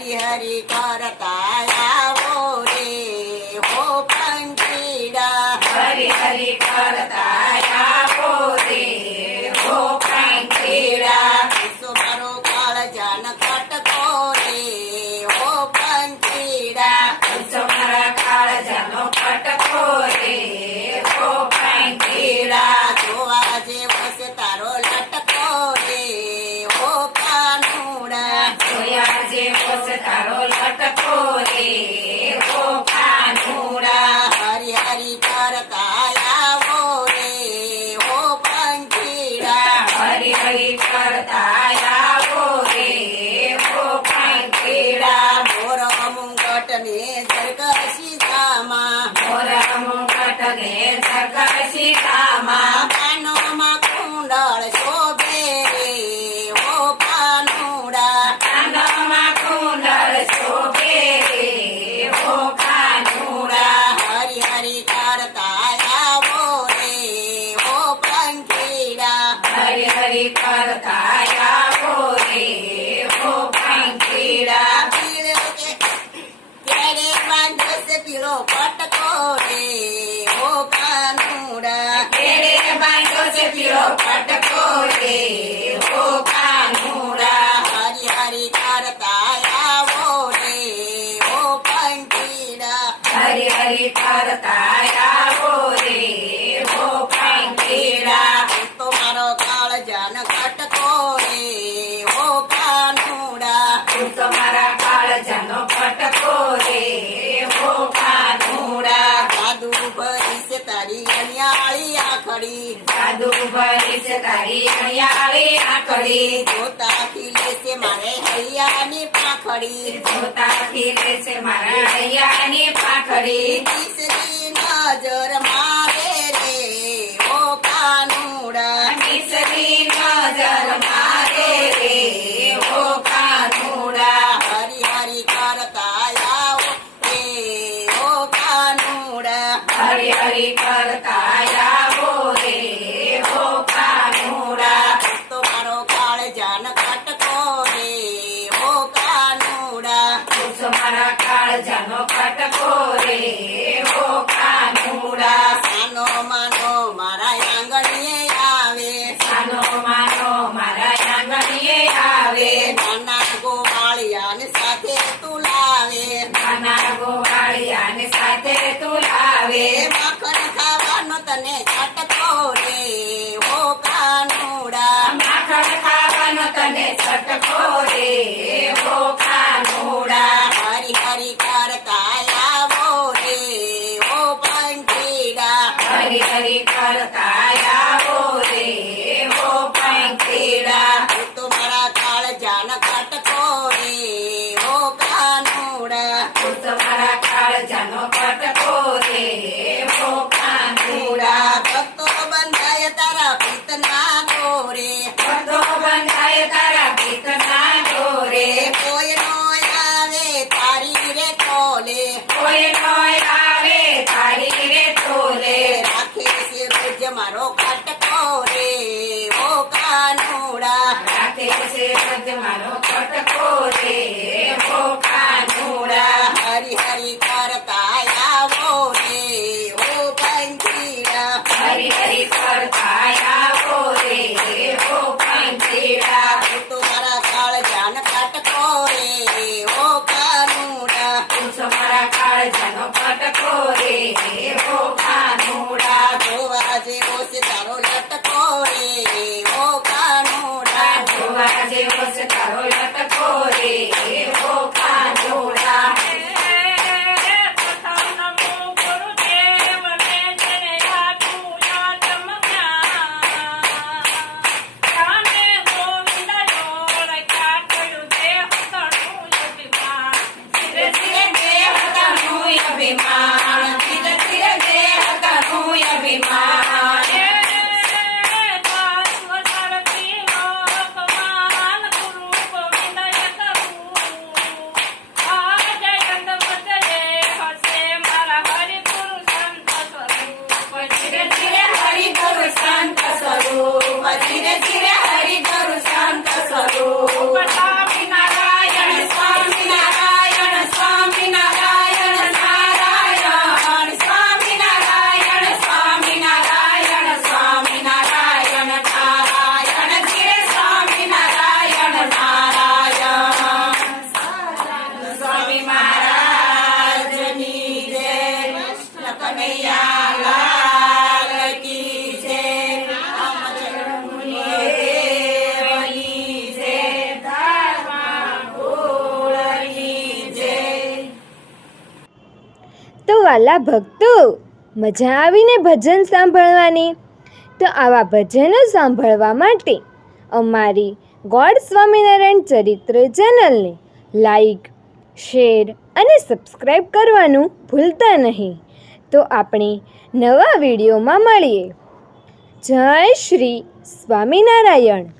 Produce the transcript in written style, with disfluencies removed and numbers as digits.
હરી હરી કરતા આવો રે હો પંખીડા હરી હરી કરતા આવો રે હો પંખીડા ઈસો મારો કાળજાન કટકો રે હો પંખીડા ઈસો મારા કાળજાનો કટકો રે હો પંખીડા જોવા જેવો છે તારો લટકો રે હો કાનુડા જોયા જેવો છે તારો લટકો રે હો કાનુડા હરી હરી કરતા આવો રે હો પંખીડા હરી હરી કરતા આવો રે હો પંખીડા મોર મુંગટ ને જરગશી ધામા મોરા મુકટ ને જગશીતામાં કાનોમાં કુંડળ શોભે રે હો કાનુડા કાનમાં કુંડળ શોભે રે હો કાનુડા હરી હરી કરતા આવો રે હો પંખીડા હરી હરી કરતા આવો રે હો પંખીડા ત્યારે બાંધો છે પીળો પટકો રે હો કાનુડા કેડે બાંધો છે પીળો પટકો રે હો કાનુડા હરી હરી કરતા આવો રે હો પંખીડા હરી હરી કરતા આવો રે હો પંખીડા તો મારો કાળજાન કટકો રે હો કાનુડા તું તો મારા કાળજાનો કટકો રે હો કાનુડા સાધુ ભરી છે તારી અન્યાળી આખડી સાધુ ભરી છે તારી અણિયાળી આંકડી જોતા ખીલે છે મારે હૈયાની પાખડી જોતા ફીરે છે મારા હૈયાની પાખડી તીસરી નજર મારે રે હો કાનુડા મિસરી નજર મારે રે હો કાનુડા હરી હરી કરતા આવો રે હો કાનુડા હરી હરી કરતા આવો રે હો કાનુડા તો મારો કાળજાન કટકો રે હો કાનુડા તું તો મારા કાળજાનો કટકો રે હો કાનુડા સાનો માનો મારા આંગણીએ આવે સાનો માનો મારા આંગણીએ આવે નાના ગોવાળિયાને સાથે તુલાવે નાના ગોવાળિયાને સાથે તું લાવે માખણ ખાવાનો તને છટકો રે હો કાનુડા માખણ ખાવાનો તને છટકો રે હો કાનુડા હરી હરી કરતા આવો રે હો પંખીડા હરી હરી કરતા આવો રે હો પંખીડા તું તો મારા કાળજાન કટકો રે હો કાનુડા તું તો મારા કાળજાનો કટકો રે હો કાનુડા ભક્તો બંધાય તારા પિતના દોરે બધો બંધાય તારા ભીતના દોરે કોઈ નો આવે તારી રે તોલે કોઈ નોય આવે તારી રે તોલે રાખે છે રોજ મારો કટકો રે હો કાનુડા રાખે છે રજ મારો કટકો રે હો કાનુડા હરી હરી કરતા આવો રે હો પંખીડા હરી હરી કરતા આવો રે હો પંખીડા તું તો મારા કાળજાન કટકો રે હો કાનુડા તું તો મારા કાળજાનો કટકો રે હો કાનુડા જોવા જેવો છે તારો લટકો રે હો કાનુડા જોવા જેવો છે તારો લટકો રે હો કાનુડા ધીરે ધીરે દેવ તનું અભિમાન ધીરે ધીરે તો વાલા ભક્તો, મજા આવીને ભજન સાંભળવાની. તો આવા ભજનો સાંભળવા માટે અમારી ગોડ સ્વામિનારાયણ ચરિત્ર ચેનલને લાઈક, શેર અને સબસ્ક્રાઈબ કરવાનું ભૂલતા નહીં. તો આપણે નવા વિડીયોમાં મળીએ. જય શ્રી સ્વામિનારાયણ.